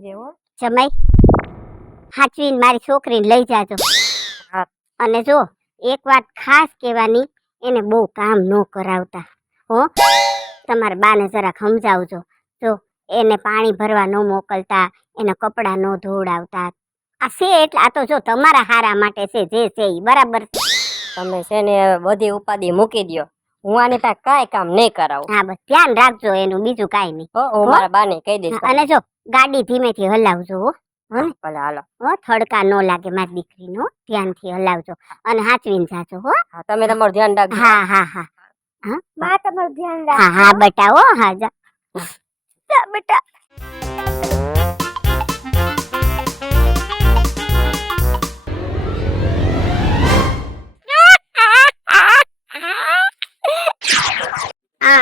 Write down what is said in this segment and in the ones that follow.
જમાઈ હાચવીને મારી છોકરીને લઈ જાજો. અને જો એક વાત ખાસ કહેવાની, એને બહુ કામ ન કરાવતા હો. તમારા બાને જરાક સમજાવજો. જો એને પાણી ભરવા ન મોકલતા, એના કપડાં ન ધોવડાવતા. આ છે એટલે આ તો જો તમારા હારા માટે છે, જે છે ઈ બરાબર છે. તમે છે ને બધી ઉપાધિ મૂકી દ્યો, હું આની પાસે કાંઈ કામ નહીં કરાવું. હા બસ ધ્યાન રાખજો એનું, બીજું કાંઈ નહીં. હું મારા બાને કહી દઈશ. અને જો ગાડી ધીમેથી હલાવજો હો. ભલે હાલો. થડકા ન લાગે મારી દીકરીનો, ધ્યાનથી હલાવજો અને હાચવીને જાજો હો. તમે તમારું ધ્યાન રાખજો. હા હા હા હા બા તમારું ધ્યાન હા હા બેટા હો. હા જા બેટા.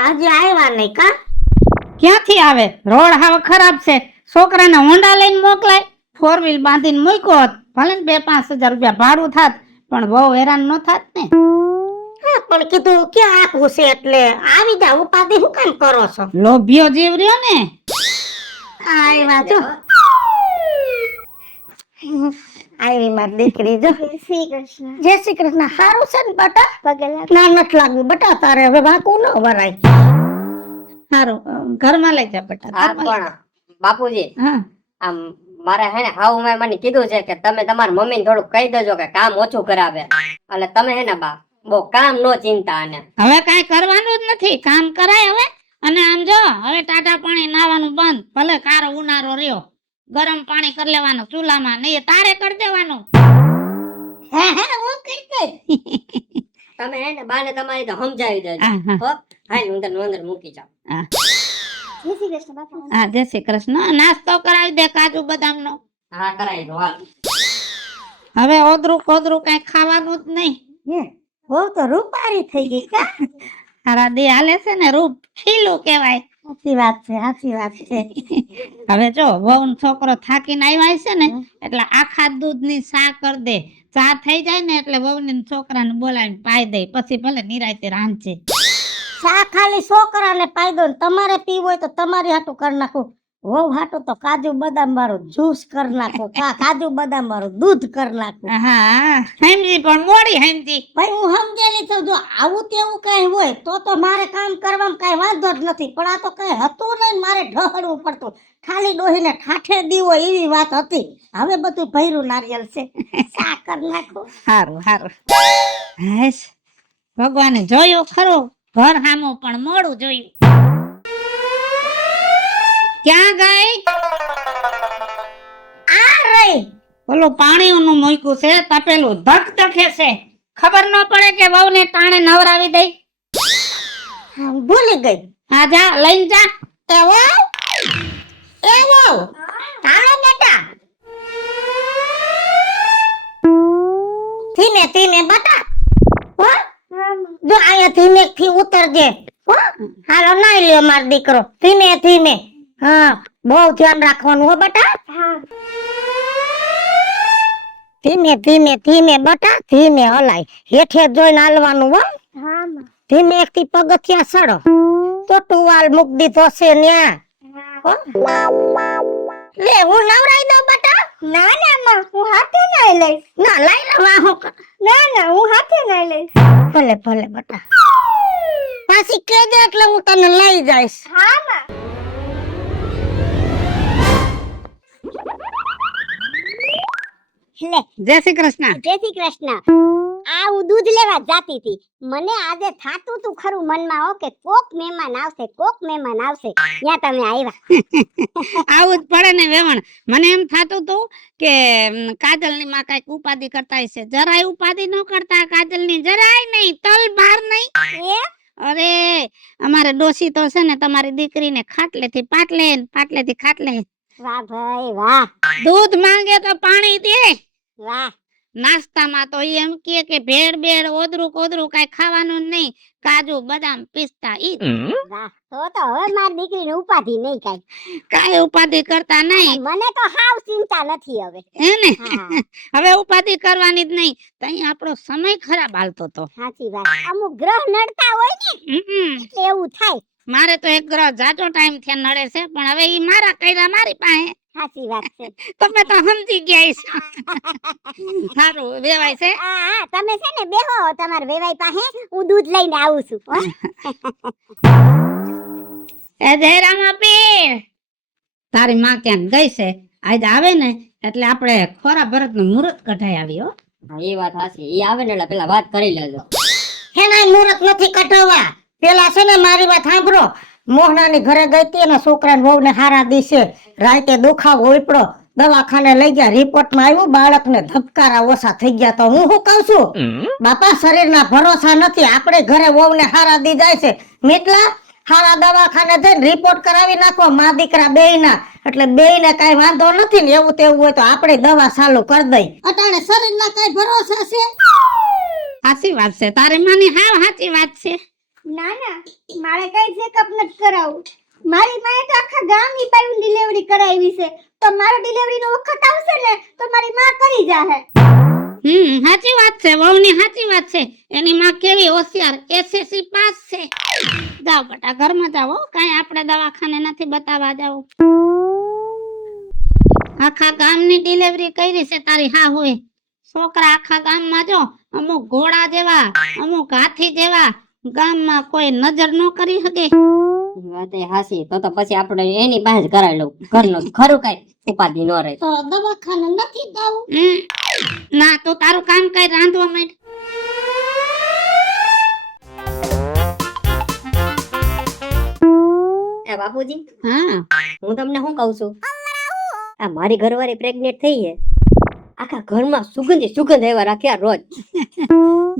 હજી આવ્યા નહીં કા? ક્યાંથી આવે? રોડ હાવ ખરાબ છે, છોકરાને હોન્ડા લઈને મોકલાય, 4 વ્હીલ બાંધીને મૂક્યો હોત, ભલે 2-5 હજાર રૂપિયા ભાડું થાત, પણ બહુ હેરાન ન થાત ને. પણ કીધું ક્યાં આખું છે એટલે આવી જા, ઉપાધિ શું કામ કરો છો? લોભિયો જીવ રહ્યો ને. આવ્યા જો, આવી મારી દીકરી જો. શ્રી કૃષ્ણ. જય શ્રી કૃષ્ણ. સારું છે ને બટા? પગે લાગ. ના નથી લાગવું બટા, તારે હવે વાંકું ન વરાય. સારું, ઘરમાં લઈ જા બેટા. હા પણ બાપુજી, હા આમ મારે હે ને હાઉ મેં મને કીધું છે કે તમે તમારા મમ્મીને થોડુંક કહી દેજો કે કામ ઓછું કરાવે. એટલે તમે હે ને બા બહુ કામ નો ચિંતા. અને હવે કાંઈ કરવાનું જ નથી, કામ કરાય હવે. અને આમ જો હવે ટાટા પાણી નાવાનું બંધ, ભલે કારો ઉનાળો રહ્યો, ગરમ પાણી કરી લેવાનું ચૂલામાં, નહીં તારે કરી દેવાનું. હે હે હું કઈ દે. તમે હે ને બાને તમારી તો સમજાવી દેજો. હા, હા. હો હાલ હું તને અંદર મૂકી જાઉં. જય શ્રી કૃષ્ણ બાપુ. હા જય શ્રી કૃષ્ણ. નાસ્તો કરાવી દે કાજુ બદામનો. હા કરાવી દો હાલ. હવે ઓદરું કોદરું કઈ ખાવાનું જ નહીં. બહુ તો રૂપારી થઈ ગઈ કા? હારા દે હાલે છે ને, રૂપ ખીલું કહેવાય. સાચી વાત છે, સાચી વાત છે. હવે જો વહુ ને છોકરો થાકીને આવ્યા છે ને, એટલે આખા દૂધની ચા કરી દે. ચા થઈ જાય ને એટલે વહુ ને છોકરાને બોલાવીને પાઈ દે, પછી ભલે નિરાંતે રાંધજે. ચા ખાલી છોકરાને પાઈ દો ને તમારે પીવું હોય તો તમારી હાટું કરી નાખું. વહુ હાટું તો કાજુ બદામ વાળું જ્યુસ કરી નાખો, કાજુ બદામ વાળું દૂધ કરી નાખું. હા સમજી, પણ મોડી સમજી. ભાઈ હું સમજેલી છું, જો આવું તેવું કઈ હોય તો મારે કામ કરવામાં કઈ વાંધો જ નથી, પણ આ તો કઈ હતું નહીં, મારે ઢહડવું પડતું. ખાલી ડોહીને ઠાઠે દીવો એવી વાત હતી. હવે બધું ભૈરું નારિયેલ છે, ચા કરી નાખું. સારું સારું. હાશ, ભગવાને જોયું ખરું, ઘર સામું પણ મોડું જોયું. ક્યાં ગઈ? આ રહી. ઓલું પાણીનું મૂક્યું છે, તપેલું ધક ધકે છે, ખબર ન પડે કે વહુને ટાણે નવરાવી દઈ. ભૂલી ગઈ. હા જા લઈને જા. એ વહુ હાલો બેટા. ધીમે ધીમે બટા. હો જો અહીંયા ધીમે થી ઉતરજે. હો હાલો નાઈ લ્યો મારો દીકરો, ધીમે ધીમે. હા બહુ ધ્યાન રાખવાનું હો બટા. હા. ધીમે ધીમે ધીમે બટા, ધીમે હલાય, હેઠે જોઈને હાલવાનું હો. હા માં. ધીમે એકથી પગથિયા સડો તો ટુવાલ મૂક દીધો છે ન્યા. હો? લે હું નવરાઈ દઉં બટા. ના ના માં, હું હાથે નાઈ લઈશ. ના લઈ લેવા હું. ના ના, હું હાથે નાઈ લઈશ. ભલે ભલે બટા, પાછી કેજે એટલે હું તને લઈ જઈશ. હા માં. લે જય શ્રી કૃષ્ણ. જય શ્રી કૃષ્ણ. આ હું દૂધ લેવા જાતી હતી, મને આજે થાતું તું ખરું મનમાં હો કે કોક મહેમાન આવશે, કોક મહેમાન આવશે. ત્યાં તમે આવ્યા. આવું જ પડે ને વેવણ. મને એમ થાતું હતું કે કાજલની માં કઈક ઉપાધિ કરતા હશે. જરાય ઉપાધિ ન કરતા કાજલની, જરાય નહીં, તલ બાર નહીં. એ અરે અમારે ડોસી તો છે ને તમારી દીકરીને ખાટલેથી પાટલે ને પાટલેથી ખાટલે. વાહ ભાઈ વાહ. દૂધ માંગે તો પાણી દે. વાહ. નાસ્તામાં તો ઈ એમ કે ભેળ બેળ ઓદરું કોદરું કઈ ખાવાનું જ નહીં, કાજુ બદામ પિસ્તા ઈ. વાહ. તો હવે મારી દીકરીને ઉપાધિ નહીં કાંઈ. કાઈ ઉપાધિ કરતા નહીં. મને તો હાવ ચિંતા નથી હવે. હે ને? હા. હવે ઉપાધિ કરવાની જ નહીં. તઈ આપણો સમય ખરાબ હાલતો તો. સાચી વાત. અમુક ગ્રહ નડતા હોય ને એટલે એવું થાય. મારે તો એક ગ્રહ જાજો ટાઈમ થી નડે છે, પણ હવે ઈ મારા કર્યા મારી પાસે. સાચી વાત છે. તમે તો સમજી ગયા છો. સારું વેવાય છે. હા તમે છે ને બેહો તમાર વેવાઈ પાસે, હું દૂધ લઈને આવું છું હો. એ જયરામ આપી તારી માં ક્યાં ગઈ છે? આજ આવે ને એટલે આપણે ખોરા ભરત નું મુહૂર્ત કઢાઈ આવી હો. હા, એ વાત સાચી. એ આવે ને એટલે પેલા વાત કરી લેજો. હેના મુહૂર્ત નથી કઢાવવા. પેલા છે ને મારી વાત સાંભળો. મોહનાની ઘરે ગઈ હતી અને છોકરાને વહુને હારા દિવસે રાતે દુખાવો ઉપડો, દવાખાને લઈ ગયા. રિપોર્ટમાં આવ્યું બાળકને ધબકારા ઓછા થઈ ગયા. તો હું શું કહું છું, બાપા શરીરના ભરોસા નથી. આપણે ઘરે વહુને હારા દી જાય છે, મીટલા હારા દવાખાને જઈને રિપોર્ટ કરાવી નાખો મા દીકરા બેયના. એટલે બેયને કઈ વાંધો નથી ને એવું તેવું હોય તો આપણે દવા ચાલુ કરી દઈ. અટાણે શરીરના કઈ ભરોસા છે? સાચી વાત છે તારી માની, હાવ સાચી વાત છે. ના ના મારે કઈ ચેકઅપ નથી કરાવવું. મારી માએ તો આખા ગામની પાયું ડિલિવરી કરાવી છે, તો મારો ડિલિવરી નો વખત આવશે ને તો મારી માં કરી જાહે. સાચી વાત છે, વહુની સાચી વાત છે. એની માં કેવી હોશિયાર, એસએસસી પાસ છે. જાઓ બેટા ઘરમાં જાઓ, કઈ આપણે દવાખાને નથી બતાવવા જાવ. આખા ગામની ડિલિવરી કરી છે તારી હા હોય. છોકરા આખા ગામમાં જો અમુક ઘોડા જેવા, અમુક હાથી જેવા, ગામમાં કોઈ નજર ન કરી શકે. વાત એ હાસી. તો પછી આપણે એની પાસે જ કરાવી લઉં. ઘરનું ખરું કઈ ઉપાધિ ન રહે. તો દવાખાને નથી જવું. ના તો તારું કામ કઈ રાંધવા માંડ. એ બાપુજી, હા હું તમને શું કહું છું, આ મારી ઘરવાળી પ્રેગ્નેન્ટ થઈ છે, આખા ઘરમાં સુગંધ એવા રાખ્યા રોજ.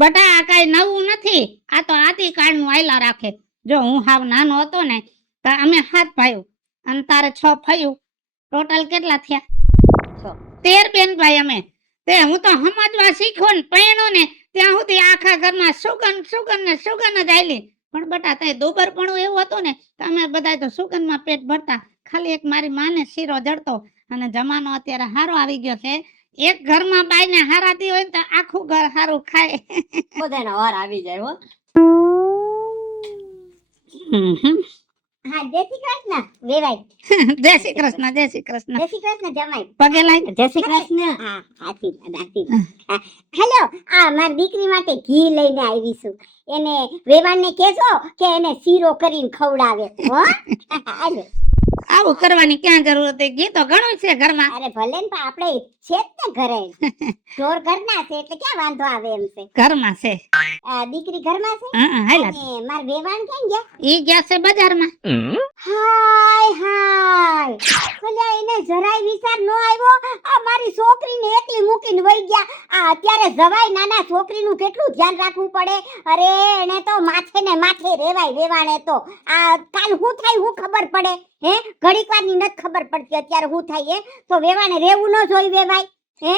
બટા આ કઈ નવું નથી, આ તો આદિકાળ નું આયલા રાખે. જો હું હાવ નાનો હતો ને તો અમે 7 ભાઈઓ અને તારે 6 ફાયું, ટોટલ કેટલા થયા? 13 બેન ભાઈ અમે. તે હું તો સમજવા શીખ્યો ને પૈણો ને ત્યાં સુધી આખા ઘરમાં સુગંધ જ આયલી. પણ બટા તે દુબરપણું એવું હતું ને તો અમે બધા તો સુગંધમાં પેટ ભરતા. ખાલી એક મારી માને શીરો જડતો. અને જમાનો અત્યારે હારો આવી ગયો છે, એક ઘરમાં બાઈને હારાતી હોય ને તો આખું ઘર હારું ખાય. બધાના વાર આવી જાય હો. હા જય શ્રી કૃષ્ણ વેવાઈ. જય શ્રી કૃષ્ણ, જય શ્રી કૃષ્ણ. જય શ્રી કૃષ્ણ જમાઈ. પગે લાગ. જય શ્રી કૃષ્ણ. હા આશીર્વાદ. હેલો, આ મારી દીકરી માટે ઘી લઈને આવી છું. એને વેવાણને કહેજો કે એને શીરો કરીને ખવડાવે હો. હાલો. આવું કરવાની ક્યાં જરૂર હતી? ઘી તો ઘણું છે ઘરમાં. અરે ભલે ને પણ આપણે છે જ ને ઘરે, ઢોર ઘરના છે એટલે ક્યાં વાંધો આવે એમ છે. ઘરમાં છે. દીકરી ઘરમાં છે. હાલા અને માર વેવાણ કેમ ગયા? ઈ ગયા છે બજારમાં. હાય ભલે એને જરાય વિચાર ન આવ્યો. આ મારી છોકરીને એકલી મૂકીને વઈ ગયા. આ અત્યારે જવાય નાના છોકરીનું કેટલું ધ્યાન રાખવું પડે. અરે એને તો માથે ને માથે રેવાય વેવાણે તો. આ કાલ હું થાય હું ખબર પડે હે? ઘડીક વારની નથી ખબર પડતી અત્યારે હું થાય હે? તો વેવાણે રેવું ન જોઈ વેવાય હે?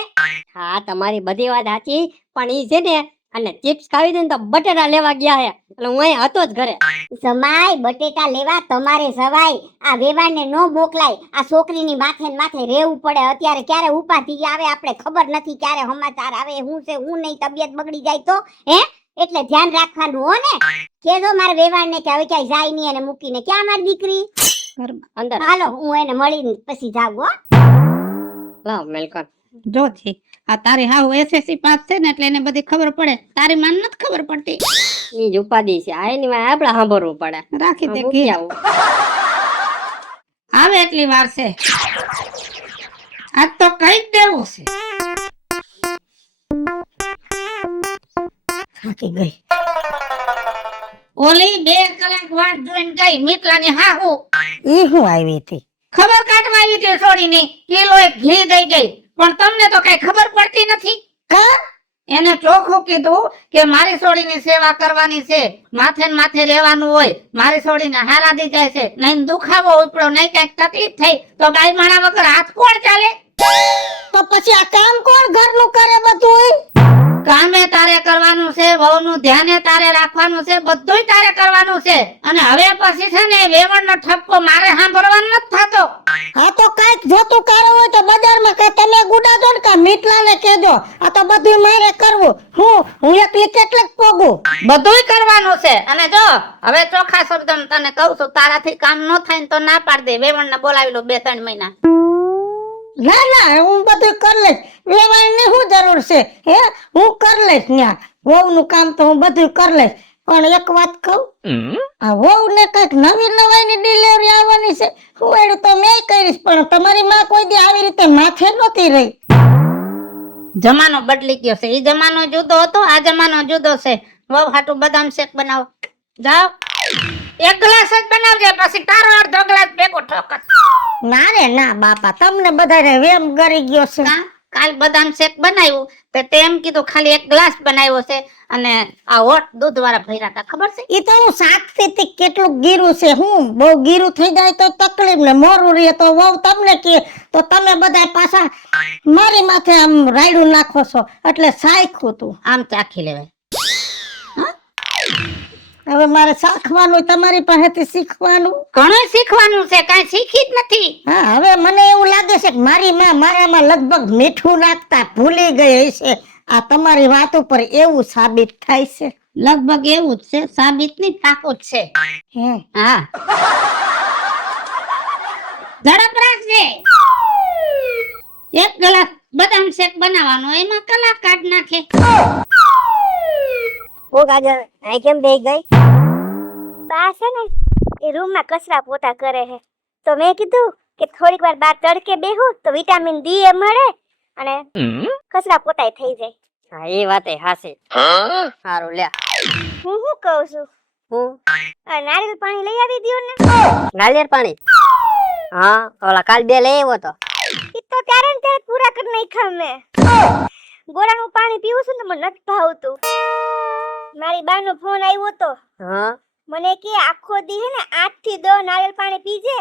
હા તમારી બધી વાત સાચી, પણ ઈ છે ને અને ચિપ્સ ખાવી દે ને તો બટેટા લેવા ગયા હે, એટલે હું અહીંયા હતો જ ઘરે. જમાઈ બટેટા લેવા તમારે જવાય, આ વેવાણને નો મોકલાય. આ છોકરીની માથે ને માથે રહેવું પડે. અત્યારે ક્યારે ઉપાધિ આવે આપણે ખબર નથી, ક્યારે સમાચાર આવે હું છે હું નહીં, તબિયત બગડી જાય તો હે? એટલે ધ્યાન રાખવાનું હો ને. કેજો મારે વેવાણને કે હવે ક્યાંય જાય નહીં અને મૂકીને. ક્યાં મારી દીકરી? અંદર હાલો હું એને મળીને પછી જાઉં હો. લાવ મેલકન. જો છી આ તારી હાવ એસએસસી પાસ છે ને એટલે એને બધી ખબર પડે. તારી માન નથી ખબર પડતી. ઈ જ ઉપાધિ છે. આ એની માં આપણે સાંભળવું પડે. રાખી દે મૂકી ઘી. આવું. આવે એટલી વાર છે. આજ તો કઈ જ દેવું છે. થાકી ગઈ. ઓલી 2 કલાક વાટ જોઈને ગઈ મીટલાની હાહુ. ઈ હું આવી હતી. ખબર કાઢવા આવી હતી છોડીની. કિલો એક ઘી દઈ ગઈ. પણ તમને તો કઈ ખબર પડતી નથી. કા? એને ચોખ્ખું કીધું કે મારી છોડીની સેવા કરવાની છે, માથે ને માથે રહેવાનું હોય. મારી છોડીને હારા દી જાય છે, નહીં દુખાવો ઉપડો, નહીં કઈક તકલીફ થઈ તો ગાય માણા વગર હાથ કોણ ચાલે? તો પછી આ કામ કોણ ઘરનું કરે બધું? કામે તારે કરવાનું છે, વહુનું ધ્યાને તારે રાખવાનું છે, બધુંય તારે કરવાનું છે. અને હવે પછી છે ને વેવણનો ઠપકો મારે સાંભળવાનો નથી થતો. હા તો કાઈક જોતું કરો હોય તો બજારમાં કે તમે ગુડાજો ને કા મીટલાને કહેજો. આ તો બધું મારે કરવું. હું એકલી કેટલેક પોગું. બધુંય કરવાનું છે. અને જો હવે ચોખ્ખા શબ્દમાં તને કહું છું, તારાથી કામ ન થાય ને તો ના પાડ દે. વેવણને બોલાવી લો 2-3 મહિના. ના ના હું બધું કરી લઈશ, વેવાણની શું જરૂર છે? હે હું કરી લઈશ, ન્યા વહુનું કામ તો હું બધું કરી લઈશ. પણ એક વાત કહું, આ વહુને કઈક નવી નવાઈની ડિલિવરી આવવાની છે, હું એનું તો મેં કરીશ, પણ તમારી માં કોઈ દી આવી રીતે માથે નહોતી રહી. જમાનો બદલી ગયો છે. ઈ જમાનો જુદો હતો, આ જમાનો જુદો છે. વહુ હાટું બદામ શેક બનાવો. જાઓ, એક ગ્લાસ જ બનાવજે, પછી તારો અડધો ગ્લાસ ભેગો ઠોકર. ના રે ના બાપા, તમને બધાને વેમ કરી ગયો છે. કાલ બદામ શેક બનાવ્યું તે તેમ કીધું ખાલી એક ગ્લાસ બનાવ્યો છે, અને આ હોટ દૂધ વાળા ભર્યા હતા, ખબર છે? ઈ તો હું સાચતી હતી કેટલું ગીરું છે. હું બહુ ગીરું થઈ જાય તો તકલીફ ને મોરું રહે તો વહુ તમને કે તો તમે બધા પાછા મારી માથે આમ રાયડું નાખો છો, એટલે સાયખું તું. આમ ચાખી લેવાય. હવે મારે શાખવાનું તમારી પાસેથી શીખવાનું. ઘણું શીખવાનું છે, કાંઈ શીખી જ નથી. હા, હવે મને એવું લાગે છે કે મારી માં મારામાં લગભગ મીઠું નાખતા ભૂલી ગઈ છે. આ તમારી વાત ઉપર એવું સાબિત થાય છે. લગભગ એવું જ છે, સાબિત ની ઠાકોર છે. હે હા, ઝડપ રાખજે. એક ગ્લાસ બદામ શેક બનાવવાનો, એમાં કલાક કાઢ નાખે. ઓ ગાજર આ કેમ બેહી ગઈ? બા છે ને એ રૂમમાં કચરા પોતા કરે છે, તો મેં કીધું કે થોડીક વાર બહાર તડકે બેહું તો વિટામિન ડી એ મળે અને કચરા પોતાય થઈ જાય. હા એ વાતે હાસી. સારું લે. હું શું કહું છું, હું આ નારિયેળ પાણી લઈ આવી દ્યો ને. નાળિયેર પાણી? હા, ઓલા કાલ 2 લઈ આવ્યો તો. ઈ તો ત્યારે ને ત્યારે પૂરા કરી નાખ્યા મેં. ગોળાનું પાણી પીવું છું ને મને નથી ભાવતું. મારી બાનો ફોન આવ્યો તો, હા, મને કે આખો દી હે ને 8 થી 10 નારિયેળ પાણી પીજે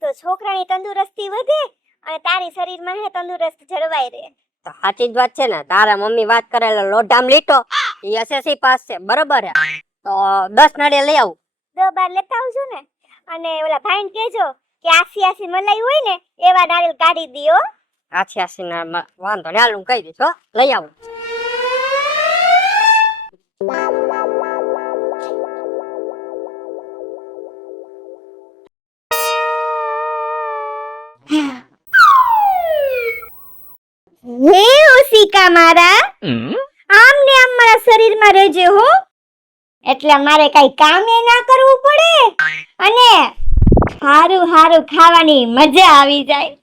તો છોકરાની તંદુરસ્તી વધે અને તારી શરીરમાં હે તંદુરસ્ત જળવાઈ રહે. તો સાચી જ વાત છે ને. તારા મમ્મી વાત કરેલો લોઢામ લીટો ઈ એસએસસી પાસ છે, બરોબર હે? તો 10 નાળિયેર લઈ આવું. 10 બાર લેતા આવજો ને, અને ઓલા ભાઈને કહેજો કે આસી મલાઈ હોય ને એવા નારિયેળ કાઢી દીયો. આછી ના વાંધો ને, હાલ હું કહી દઈશ હો, લઈ આવું. હે ઓસિકા મારા, આમ ને આમ મારા શરીરમાં રહેજે હો, એટલે મારે કઈ કામે ના કરવું પડે અને હારું હારું ખાવાની મજા આવી જાય.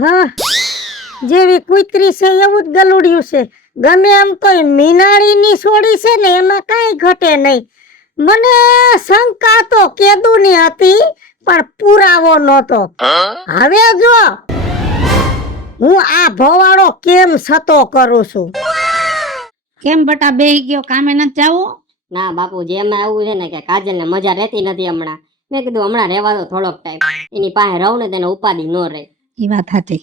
હા, જેવી કુતરી છે એવું જ ગલુડિયું છે. ગમે એમ તો મીનાળીની છોડી છે ને એમાં કઈ ઘટે નહીં. મને શંકા તો કેદુની હતી પણ પુરાવો નહોતો. હવે જો હું આ ભવાડો કેમ સતો કરું છું. કેમ બટા બેહી ગયો, કામે નથી જાવું? ના બાપુ, જેમાં એવું છે ને કે કાજલ ને મજા રહેતી નથી હમણાં. મેં કીધું હમણાં રહેવા દો થોડોક ટાઈમ, એની પાસે રહું ને તેને ઉપાધિ ન રહે. ઈ વાત સાચી.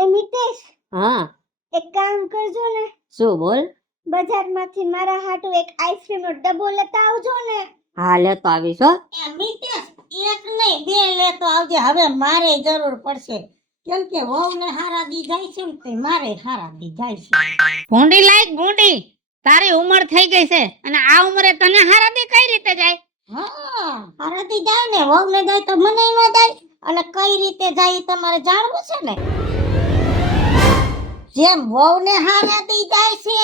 એ મિતેશ, હા, એક કામ કરજો ને, શું બોલ? બજારમાંથી મારા હાટુ એક આઈસ્ક્રીમ નો ડબ્બો લેતા આવજો ને. હા, લેતો આવીશ હો. મિતેશ, એક નહીં 2 લેતો આવજે. હવે મારે જરૂર પડશે, કેમ કે વહુને હારા દી જાય છે ને તે મારે હારા દી જાય છે. ભૂંડી લાયક ભૂંડી, તારી ઉંમર થઈ ગઈ છે અને આ ઉંમરે તને હારાદી કઈ રીતે જાય? હા, હારા દી જાય ને, વહુને જાય તો મને ન જાય, અને કઈ રીતે જાય ઈ તમારે જાણવું છે ને. જેમ વહુને હારા દી જાય છે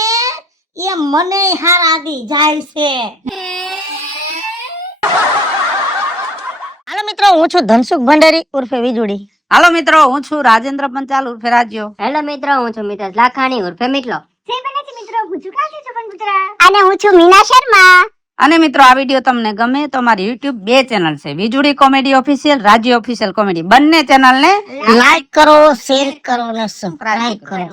એમ મને હારા દી જાય છે. હાલો મિત્રો, હું છું ધનસુખ ભંડારી ઉર્ફે વીજળી. હાલો મિત્રો, હું છું રાજેન્દ્ર પંચાલ ઉર્ફે રાજ્યો. હેલો મિત્રો, હું છું મિતેશ લાખાણી ઉર્ફે મિતલો. જય બનાજી મિત્રો, હું છું કાશી ચુકનપુત્રા અને હું છું મીના શર્મા. અને મિત્રો, આ વિડીયો તમને ગમે તો મારી YouTube 2 ચેનલ છે, વીજળી કોમેડી ઓફિશિયલ, રાજ્ય ઓફિશિયલ કોમેડી. બંને ચેનલ ને લાઈક કરો, શેર કરો અને સબસ્ક્રાઇબ કરો.